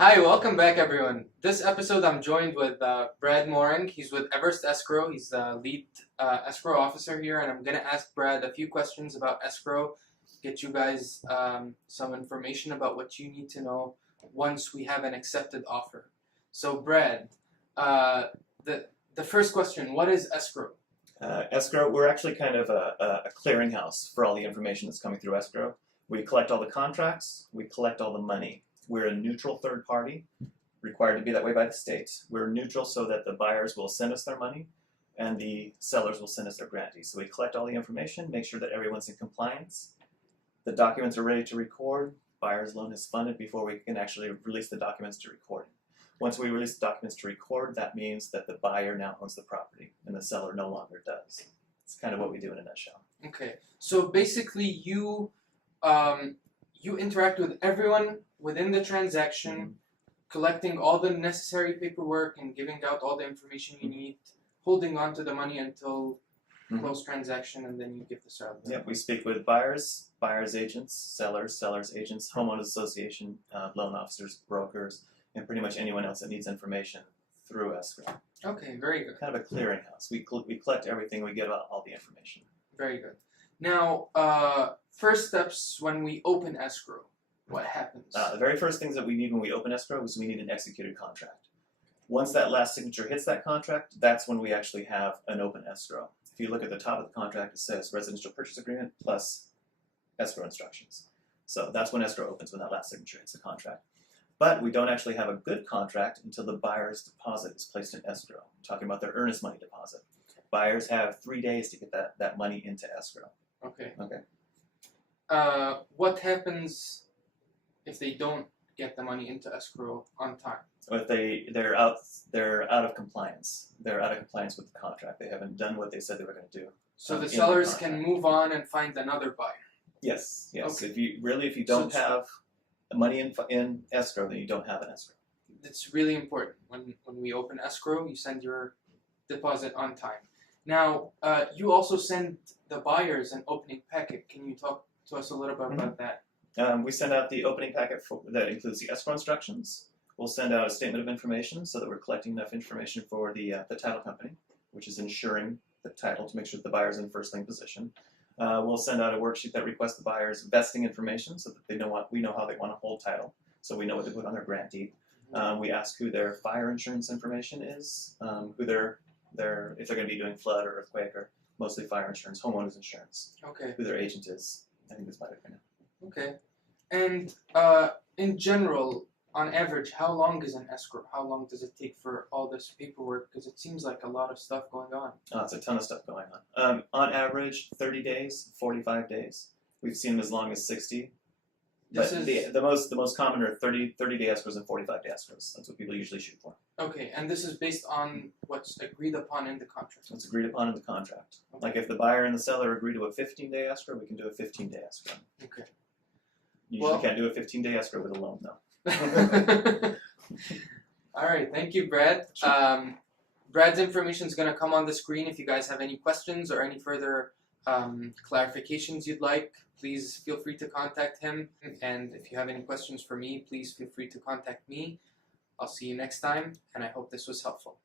Hi, welcome back everyone. This episode I'm joined with Brad Morang. He's with Everest Escrow. He's the lead escrow officer here, and I'm going to ask Brad a few questions about escrow, get you guys some information about what you need to know once we have an accepted offer. So Brad, the first question, what is escrow? Escrow, we're actually kind of a clearinghouse for all the information that's coming through escrow. We collect all the contracts, we collect all the money. We're a neutral third party, required to be that way by the state. We're neutral so that the buyers will send us their money and the sellers will send us their grantees. So we collect all the information, make sure that everyone's in compliance. The documents are ready to record. Buyer's loan is funded before we can actually release the documents to record. Once we release the documents to record, that means that the buyer now owns the property and the seller no longer does. It's kind of what we do in a nutshell. Okay, so basically you interact with everyone within the transaction, collecting all the necessary paperwork and giving out all the information you need, holding on to the money until close transaction, and then you give the seller. Yep, we speak with buyers agents, sellers agents, homeowners association, loan officers, brokers, and pretty much anyone else that needs information through escrow. Okay, very good. Kind of a clearinghouse. We collect everything, we get all the information. Very good. Now, first steps when we open escrow, what happens? The very first things that we need when we open escrow is we need an executed contract. Once that last signature hits that contract, that's when we actually have an open escrow. If you look at the top of the contract, it says residential purchase agreement plus escrow instructions. So that's when escrow opens, when that last signature hits the contract. But we don't actually have a good contract until the buyer's deposit is placed in escrow. I'm talking about their earnest money deposit. Buyers have 3 days to get that money into escrow. Okay. Okay. What happens if they don't get the money into escrow on time? Or if they're out of compliance. They're out of compliance with the contract. They haven't done what they said they were going to do. So the sellers can move on and find another buyer. Yes. Okay. If you don't have money in escrow, then you don't have an escrow. It's really important. When we open escrow, you send your deposit on time. Now, you also send the buyers an opening packet. Can you talk to us a little bit about that? We send out the opening packet that includes the escrow instructions. We'll send out a statement of information so that we're collecting enough information for the title company, which is insuring the title to make sure that the buyer's in first lien position. We'll send out a worksheet that requests the buyer's vesting information so that we know how they want to hold title, so we know what to put on their grant deed. We ask who their fire insurance information is, who if they're going to be doing flood or earthquake or mostly fire insurance, homeowners insurance. Okay. Who their agent is. I think that's about it for now. Okay. And in general, on average, how long is an escrow? How long does it take for all this paperwork? Because it seems like a lot of stuff going on. Oh, it's a ton of stuff going on. On average, 30 days, 45 days. We've seen them as long as 60. But the most common are 30-day escrows and 45-day escrows. That's what people usually shoot for. Okay, and this is based on what's agreed upon in the contract. What's agreed upon in the contract. Okay. Like if the buyer and the seller agree to a 15-day escrow, we can do a 15-day escrow. Okay. You usually can't do a 15-day escrow with a loan, though. All right, thank you, Brad. Sure. Brad's information is going to come on the screen. If you guys have any questions or any further clarifications you'd like, please feel free to contact him. And if you have any questions for me, please feel free to contact me. I'll see you next time, and I hope this was helpful.